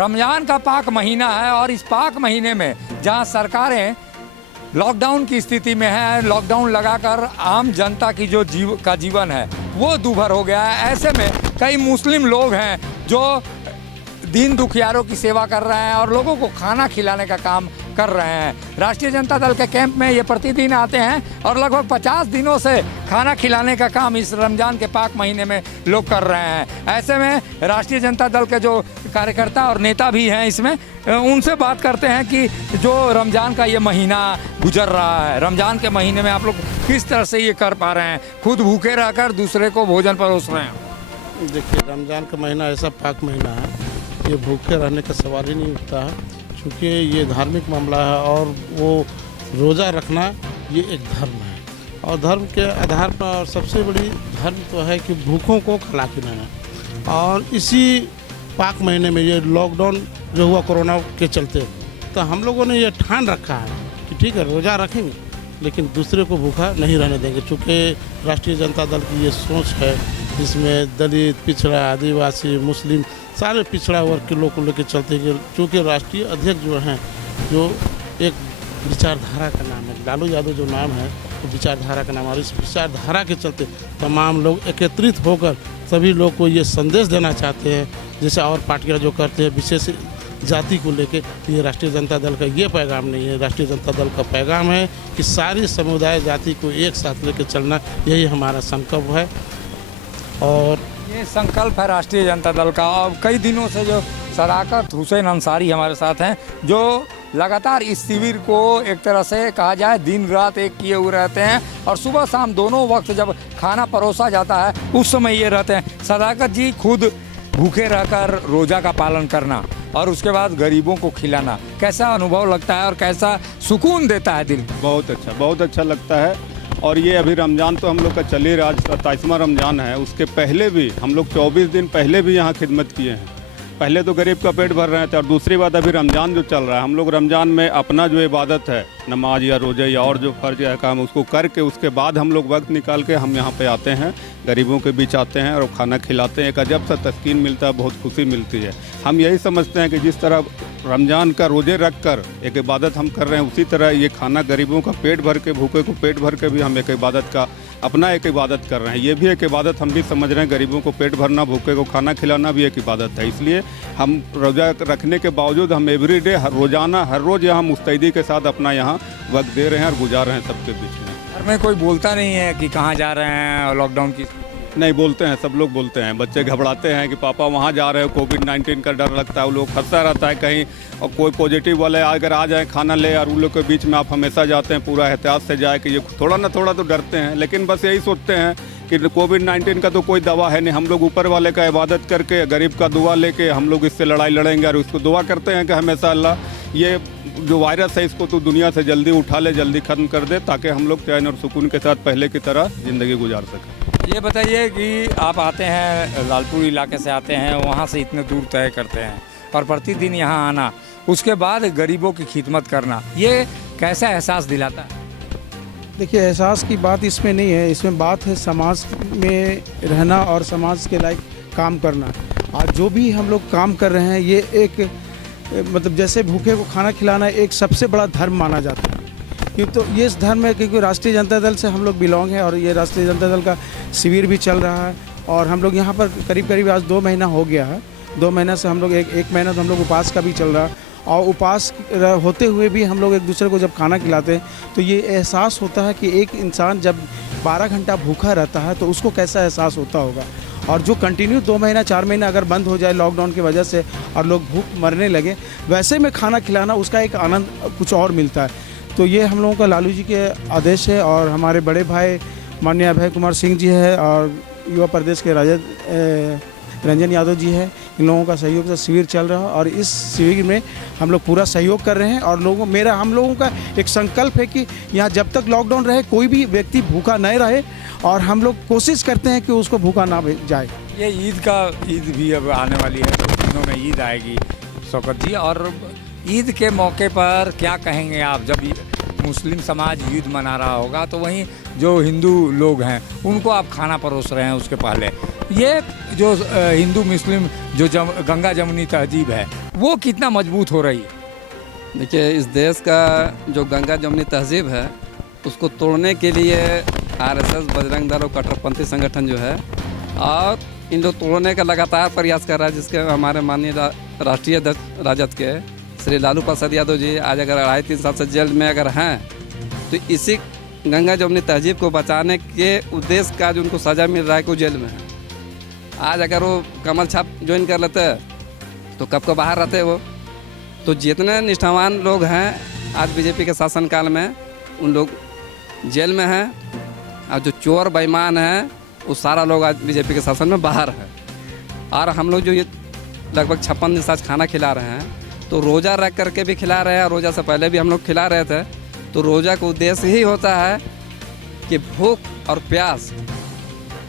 रमज़ान का पाक महीना है और इस पाक महीने में जहां सरकारें लॉकडाउन की स्थिति में है, लॉकडाउन लगाकर आम जनता की जो जीवन है वो दूभर हो गया है। ऐसे में कई मुस्लिम लोग हैं जो दीन दुखियारों की सेवा कर रहे हैं और लोगों को खाना खिलाने का काम कर रहे हैं। राष्ट्रीय जनता दल के कैंप में ये प्रतिदिन आते हैं और लगभग 50 दिनों से खाना खिलाने का काम इस रमज़ान के पाक महीने में लोग कर रहे हैं। ऐसे में राष्ट्रीय जनता दल के जो कार्यकर्ता और नेता भी हैं इसमें, उनसे बात करते हैं कि जो रमज़ान का ये महीना गुजर रहा है, रमज़ान के महीने में आप लोग किस तरह से ये कर पा रहे हैं, खुद भूखे रहकर दूसरे को भोजन परोस रहे हैं। देखिए, रमज़ान का महीना ऐसा पाक महीना है, ये भूखे रहने का सवाल ही नहीं उठता है, क्योंकि ये धार्मिक मामला है और वो रोज़ा रखना ये एक धर्म है और धर्म के आधार पर सबसे बड़ी धर्म तो है कि भूखों को खिला खिलाना। और इसी पाक महीने में ये लॉकडाउन जो हुआ कोरोना के चलते, तो हम लोगों ने ये ठान रखा है कि ठीक है रोज़ा रखेंगे लेकिन दूसरे को भूखा नहीं रहने देंगे। चूँकि राष्ट्रीय जनता दल की ये सोच है जिसमें दलित, पिछड़ा, आदिवासी, मुस्लिम सारे पिछड़ा वर्ग के लोग को लेकर चलते हैं। चूँकि राष्ट्रीय अध्यक्ष जो हैं, जो एक विचारधारा का नाम है, लालू यादव जो नाम है वो विचारधारा का नाम है और इस विचारधारा के चलते तमाम लोग एकत्रित होकर सभी लोग को ये संदेश देना चाहते हैं, जैसे और पार्टियां जो करते हैं विशेष जाति को लेके। ये राष्ट्रीय जनता दल का ये पैगाम नहीं है। राष्ट्रीय जनता दल का पैगाम है कि सारी समुदाय जाति को एक साथ लेकर चलना, यही हमारा संकल्प है। और ये संकल्प है राष्ट्रीय जनता दल का। और कई दिनों से जो सदाकत हुसैन अंसारी हमारे साथ हैं, जो लगातार इस शिविर को एक तरह से कहा जाए दिन रात एक किए हुए रहते हैं और सुबह शाम दोनों वक्त जब खाना परोसा जाता है उस समय ये रहते हैं। सदाकत जी, खुद भूखे रहकर रोज़ा का पालन करना और उसके बाद गरीबों को खिलाना, कैसा अनुभव लगता है और कैसा सुकून देता है दिल? बहुत अच्छा लगता है। और ये अभी रमज़ान तो हम लोग का चल ही रहा, 27वां रमज़ान है। उसके पहले भी हम लोग 24 दिन पहले भी यहाँ खिदमत किए हैं। पहले तो गरीब का पेट भर रहे थे और दूसरी बात अभी रमज़ान जो चल रहा है, हम लोग रमज़ान में अपना जो इबादत है, नमाज या रोज़े या और जो फ़र्ज है काम, उसको करके उसके बाद हम लोग वक्त निकाल के हम यहाँ पे आते हैं, गरीबों के बीच आते हैं और खाना खिलाते हैं। एक अजब सा तस्कीन मिलता है, बहुत खुशी मिलती है। हम यही समझते हैं कि जिस तरह रमज़ान का रोज़े रख कर एक इबादत हम कर रहे हैं, उसी तरह ये खाना गरीबों का पेट भर के, भूखे को पेट भर के भी हम एक इबादत का अपना एक इबादत कर रहे हैं। ये भी एक इबादत हम भी समझ रहे हैं। गरीबों को पेट भरना, भूखे को खाना खिलाना भी एक इबादत है। इसलिए हम रोज़ा रखने के बावजूद हम एवरीडे, रोज़ाना, हर रोज़ यहाँ मुस्तैदी के साथ अपना यहाँ वक्त दे रहे हैं और गुजार रहे हैं सबके बीच में। घर में कोई बोलता नहीं है कि कहाँ जा रहे हैं लॉकडाउन की? नहीं, बोलते हैं, सब लोग बोलते हैं। बच्चे घबराते हैं कि पापा वहाँ जा रहे हो, कोविड-19 का डर लगता है, वो लोग फंसा रहता है कहीं और कोई पॉजिटिव वाले अगर आ जाए खाना ले, और उन लोग के बीच में आप हमेशा जाते हैं पूरा एहतियात से जाए कि ये थोड़ा ना थोड़ा तो डरते हैं, लेकिन बस यही सोचते हैं कि कोविड-19 का तो कोई दवा है नहीं। हम लोग ऊपर वाले का इबादत करके, गरीब का दुआ लेके हम लोग इससे लड़ाई लड़ेंगे और उसको दुआ करते हैं कि हमेशा अल्लाह ये जो वायरस है इसको तो दुनिया से जल्दी उठा ले, जल्दी ख़त्म कर दे, ताकि हम लोग चैन और सुकून के साथ पहले की तरह ज़िंदगी गुजार सकें। ये बताइए कि आप आते हैं, लालपुर इलाके से आते हैं, वहाँ से इतने दूर तय करते हैं और प्रतिदिन यहाँ आना, उसके बाद गरीबों की खिदमत करना, ये कैसा एहसास दिलाता है? देखिए, एहसास की बात इसमें नहीं है, इसमें बात है समाज में रहना और समाज के लायक काम करना। और जो भी हम लोग काम कर रहे हैं, ये एक मतलब जैसे भूखे को खाना खिलाना एक सबसे बड़ा धर्म माना जाता है। क्योंकि तो ये इस धर्म में, क्योंकि राष्ट्रीय जनता दल से हम लोग बिलोंग हैं और ये राष्ट्रीय जनता दल का शिविर भी चल रहा है और हम लोग यहाँ पर करीब आज 2 महीना हो गया है। 2 महीना से हम लोग एक महीना तो हम लोग उपास का भी चल रहा है और उपास होते हुए भी हम लोग एक दूसरे को जब खाना खिलाते हैं तो ये एहसास होता है कि एक इंसान जब 12 घंटा भूखा रहता है तो उसको कैसा एहसास होता होगा। और जो कंटिन्यू 2 महीना 4 महीना अगर बंद हो जाए लॉकडाउन की वजह से और लोग भूख मरने लगे, वैसे में खाना खिलाना उसका एक आनंद कुछ और मिलता है। तो ये हम लोगों का लालू जी के आदेश है और हमारे बड़े भाई माननीय अभय कुमार सिंह जी है और युवा प्रदेश के रंजन यादव जी है, इन लोगों का सहयोग से शिविर चल रहा है और इस शिविर में हम लोग पूरा सहयोग कर रहे हैं। और हम लोगों का एक संकल्प है कि यहाँ जब तक लॉकडाउन रहे कोई भी व्यक्ति भूखा नहीं रहे और हम लोग कोशिश करते हैं कि उसको भूखा ना जाए। ये ईद भी अब आने वाली है, 2 दिनों में ईद आएगी शौकत जी, और ईद के मौके पर क्या कहेंगे आप? जब मुस्लिम समाज ईद मना रहा होगा तो वहीं जो हिंदू लोग हैं उनको आप खाना परोस रहे हैं उसके पहले। ये जो हिंदू मुस्लिम जो गंगा जमुनी तहजीब है वो कितना मजबूत हो रही है? देखिए, इस देश का जो गंगा जमुनी तहजीब है उसको तोड़ने के लिए आरएसएस, बजरंग दल और कट्टरपंथी संगठन जो है और इन लोग तोड़ने का लगातार प्रयास कर रहा है, जिसके हमारे माननीय राष्ट्रीय अध्यक्ष राजद के श्री लालू प्रसाद यादव जी आज अगर 2.5-3 साल से जेल में अगर हैं तो इसी गंगा जमुनी तहजीब को बचाने के उद्देश्य का जो उनको सज़ा मिल रहा है कि वो जेल में है। आज अगर वो कमल छाप ज्वाइन कर लेते तो कब को बाहर रहते वो। तो जितने निष्ठावान लोग हैं आज बीजेपी के शासनकाल में उन लोग जेल में हैं और जो चोर बेईमान हैं वो सारा लोग आज बीजेपी के शासन में बाहर है। और हम लोग जो ये लगभग 56 दिन से आज खाना खिला रहे हैं तो रोज़ा रख करके भी खिला रहे हैं और रोज़ा से पहले भी हम लोग खिला रहे थे। तो रोज़ा का उद्देश्य ही होता है कि भूख और प्यास,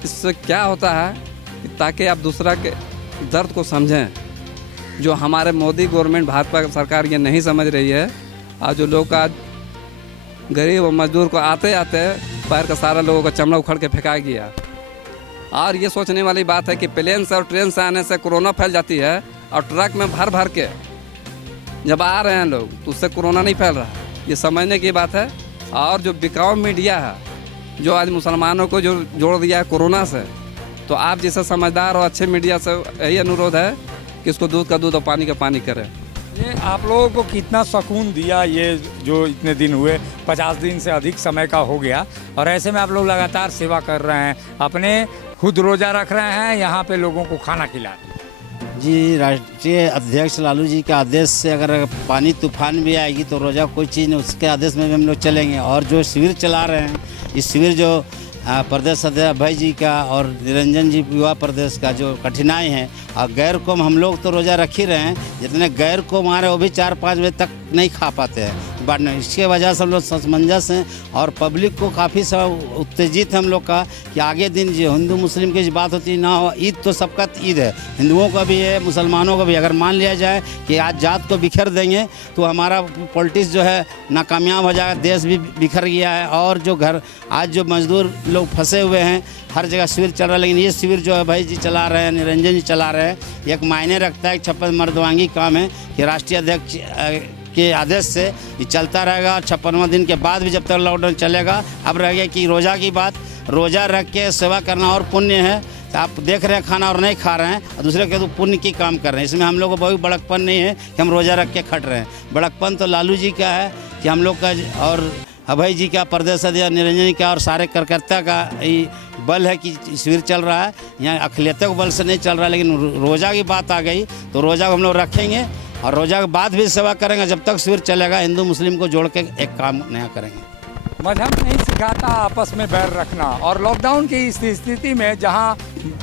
इससे क्या होता है कि ताकि आप दूसरा के दर्द को समझें। जो हमारे मोदी गवर्नमेंट भाजपा सरकार ये नहीं समझ रही है। आज जो लोग आज गरीब और मजदूर को आते आते पैर का सारा लोगों का चमड़ा उखड़ के फेंका गया। और ये सोचने वाली बात है कि प्लेन से और ट्रेन से आने से कोरोना फैल जाती है और ट्रक में भर भर के जब आ रहे हैं लोग तो उससे कोरोना नहीं फैल रहा। ये समझने की बात है। और जो बिकाऊ मीडिया है जो आज मुसलमानों को जो जोड़ दिया है कोरोना से, तो आप जैसे समझदार और अच्छे मीडिया से यही अनुरोध है कि इसको दूध का दूध और पानी का पानी करें। ये आप लोगों को कितना सुकून दिया ये जो इतने दिन हुए, 50 दिन से अधिक समय का हो गया और ऐसे में आप लोग लगातार सेवा कर रहे हैं, अपने खुद रोज़ा रख रहे हैं, यहाँ पे लोगों को खाना खिला रहे हैं। जी, राष्ट्रीय अध्यक्ष लालू जी के आदेश से अगर पानी तूफान भी आएगी तो रोज़ा कोई चीज़ नहीं, उसके आदेश में भी हम लोग चलेंगे। और जो शिविर चला रहे हैं, इस शिविर जो प्रदेश अध्यक्ष अभय जी का और निरंजन जी युवा प्रदेश का जो कठिनाई है, और गैर कौम हम लोग तो रोज़ा रख ही रहे हैं, जितने गैर कौम आ रहे हैं वो भी 4-5 बजे तक नहीं खा पाते हैं बांटने। इसके वजह से हम लोग समंजस हैं और पब्लिक को काफ़ी सब उत्तेजित है हम लोग का कि आगे दिन जो हिंदू मुस्लिम की बात होती ना हो। ईद तो सबका ईद है, हिंदुओं का भी है, मुसलमानों का भी। अगर मान लिया जाए कि आज जात को बिखर देंगे तो हमारा पॉलिटिक्स जो है नाकामयाब हो जाएगा, देश भी बिखर गया है। और जो घर आज जो मजदूर लोग फंसे हुए हैं, हर जगह शिविर चल रहा है, लेकिन ये शिविर जो है भाई जी चला रहे हैं, निरंजन जी चला रहे हैं, एक मायने रखता है। 56 मर्दवांगी काम है कि राष्ट्रीय अध्यक्ष के आदेश से ये चलता रहेगा। 56वां दिन के बाद भी जब तक लॉकडाउन चलेगा। अब रह गया कि रोज़ा की बात, रोज़ा रख के सेवा करना और पुण्य है। तो आप देख रहे हैं खाना और नहीं खा रहे हैं और दूसरे के तो पुण्य की काम कर रहे हैं। इसमें हम लोग को बहुत बड़कपन नहीं है कि हम रोज़ा रख के खट रहे हैं। बड़कपन तो लालू जी का है कि हम लोग का और अभय जी का, प्रदेश अध्यक्ष निरंजन जी का और सारे कार्यकर्ता का ये बल है कि शिविर चल रहा है। यहाँ अखिलेते के बल से नहीं चल रहा है। लेकिन रोज़ा की बात आ गई तो रोज़ा को हम लोग रखेंगे और रोज़ा के बाद भी सेवा करेंगे। जब तक शिविर चलेगा हिंदू मुस्लिम को जोड़ के एक काम नया करेंगे। मजहब नहीं सिखाता आपस में बैर रखना। और लॉकडाउन की इस स्थिति में जहां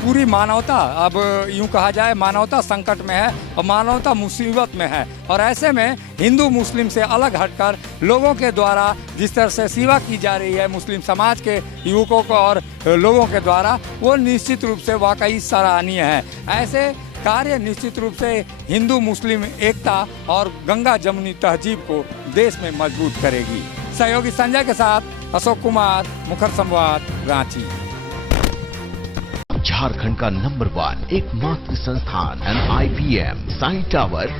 पूरी मानवता, अब यूं कहा जाए मानवता संकट में है और मानवता मुसीबत में है, और ऐसे में हिंदू मुस्लिम से अलग हटकर लोगों के द्वारा जिस तरह से सेवा की जा रही है मुस्लिम समाज के युवकों को और लोगों के द्वारा, वो निश्चित रूप से वाकई सराहनीय है। ऐसे कार्य निश्चित रूप से हिंदू मुस्लिम एकता और गंगा जमुनी तहजीब को देश में मजबूत करेगी। सहयोगी संजय के साथ अशोक कुमार, मुखर संवाद, रांची। झारखंड का नंबर 1 एकमात्र संस्थान NIPM साई टावर